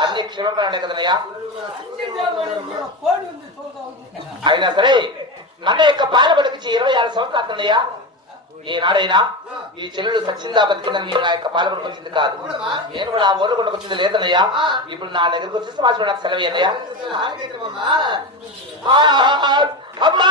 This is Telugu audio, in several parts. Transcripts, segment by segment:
అన్ని క్షేమపడే కదనయ్యా అయినా సరే నన్న యొక్క పాల బతికించి ఇరవై ఆరు సంవత్సరాలు అతనయ్యా ఈనాడైనా ఈ చెల్లెలు సచ్చిందా బతికిందని నా యొక్క పాల వచ్చింది కాదు. నేను కూడా ఆ ఊర్లో కూడా వచ్చింది లేదన్నయ్యా. ఇప్పుడు నా దగ్గరకు వచ్చి సమాచారం నాకు సెలవు అయ్యా అమ్మా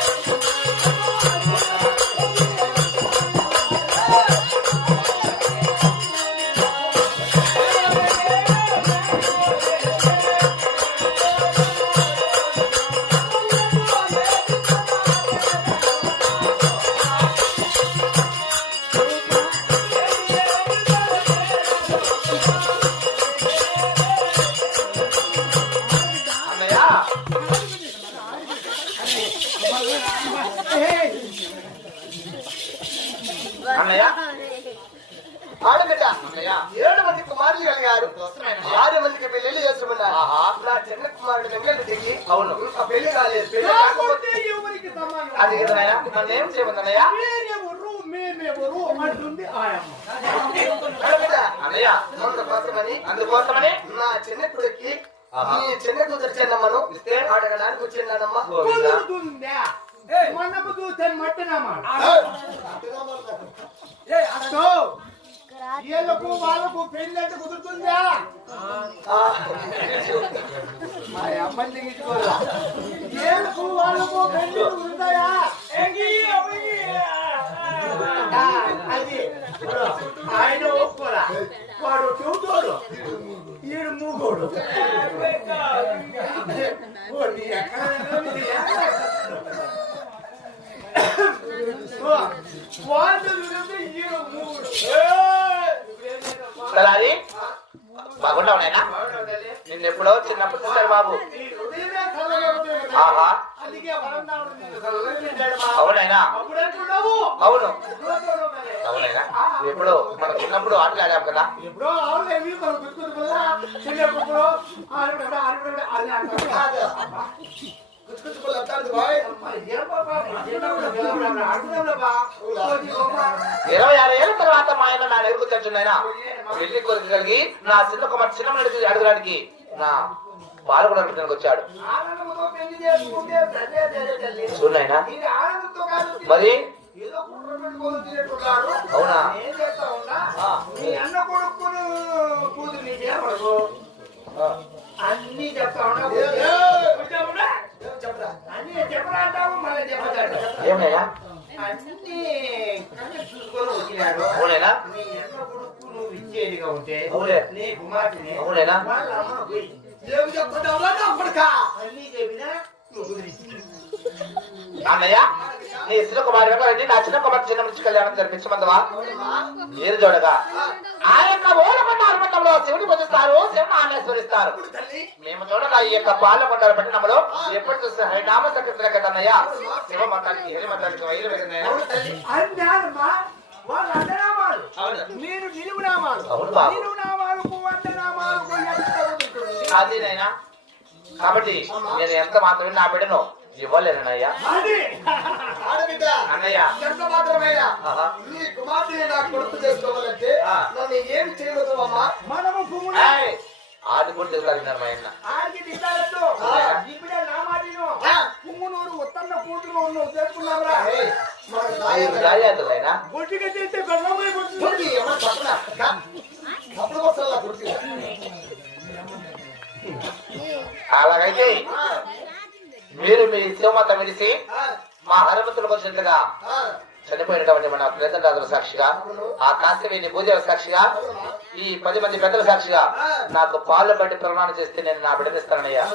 ఆడబిడ్డ ఏడు మంది కుమారులు కలిగారు. ఆరు మందికి పెళ్ళి చేసుకున్నారు ఆహా. నా చిన్న కుమారుడు వెంకట దిగి అవును. ఇంకా పెళ్ళి కాలేదు. పెళ్ళి అది నన్ను ఏం అంటుంది అన్నయ్య. అందుకోసమని అందుకోసమని నా చిన్న కొడుక్కి. నీ చిన్న కూతురు చిన్నమ్మను ఇస్తే? అడగడానికి వచ్చిందమ్మా మనము చూస్తే మట్టినమ్మా వీళ్ళకు వాళ్ళకు పెళ్ళి కుదురుతుందా? మా అమ్మని తెగించుకోవాలా వీళ్ళకు వాళ్ళకు పెళ్ళి కుదురుతాయా? అది. ఆయన ఒప్పుకోరా? వాడు చెబుతాడు. ఈడు మూగోడు. ఎక్కడ ఇది ఎక్కడ? ఓ, వాళ్ళు చూడండి ఈడు మూగోడు సరే అది బాగుంటావు నాయనా ఎప్పుడో చిన్నప్పుడు చూశాడు బాబు. ఆహా. అవునైనా అవును. అవునైనా ఎప్పుడు మన చిన్నప్పుడు ఆటలు ఆడాం కదా? ఎప్పుడో ఇరవై ఆరు ఏళ్ళ తర్వాత మా ఆయన నా ఎదుగు తెచ్చున్నాయినా పెళ్ళి కొరకు కలిగి నా చిన్న కుమార్ చిన్న నడిచి అడగడానికి నా పాల్గొన వచ్చాడు. చూడైనా మరి? అవునా? ఏం చేస్తా ఉన్నా ఆ. నీ అన్న కొడుకును కూతురు నీకు ఏమడదు అన్ని చెప్తా ఉన్నా కూర్చోముడా? అన్ని చెప్పరా అంటావు మళ్ళీ చెప్పతాడు ఏమైనా అన్ని అన్ని చూసుకొని వచ్చినాడు అవునేనా నీ అన్న కొడుకు నువ్వు ఇచ్చేదిగా ఉంటే అవునే. నీ కుమార్తెని అవునేనా? వాళ్ళ అమ్మను పోయి ఏమి చెప్పుకుంటావు అప్పటికా అన్ని చెప్పినా నువ్వు కుదిరిస్తుంది అన్నయ్య నీ చిన్న కుమారి వెంకటరెడ్డి నా చిన్న కుమార్ చిన్న నుంచి కళ్యాణం జరిపించమందవా నీరు చూడగా? ఆ యొక్క ఓడకొండ శివుని పూజిస్తారు శివుని ఆమెశ్వరిస్తారు మేము చూడగా ఈ యొక్క పాలకొండ పట్టణంలో ఎప్పుడు చూస్తే హరినామ సంకీర్తన కదన్నయ్య శివ మతానికి హరి మతానికి వైరు వాళ్ళు? అదేనైనా కాబట్టి నేను ఎంత మాత్రమే నా బిడ్డను ఇవ్వలేనయ్యా అన్నయ్య. ఎంత మాత్రమేనా ఆహా. నీ కుమార్తెని నా కొడుకు చేసుకోవాలంటే ఆ. నన్ను ఏం మనము ఆడుకుంటూ మా ఆయన? ఆడికి. ఇప్పుడే నా మాటిను. ఉత్తన్న కూతురు అలాగైతే మీరు మీ శివమత విడిసి ఆ, మా హనుమంతులకు వచ్చినట్టుగా. చనిపోయినటువంటి మన ప్రేతంరాజుల సాక్షిగా ఆ కాశీవేణి పూజల సాక్షిగా ఈ పది మంది పెద్దల సాక్షిగా నాకు పాలు పట్టి ప్రమాణం చేస్తే నేను నా బిడ్డనిస్తానయ్యా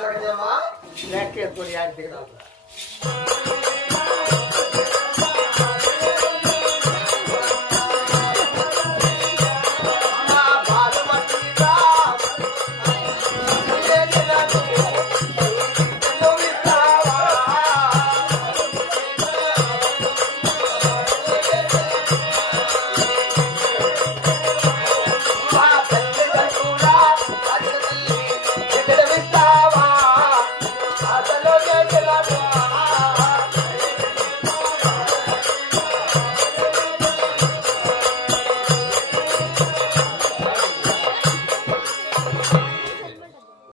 Bella, Bella, Bella.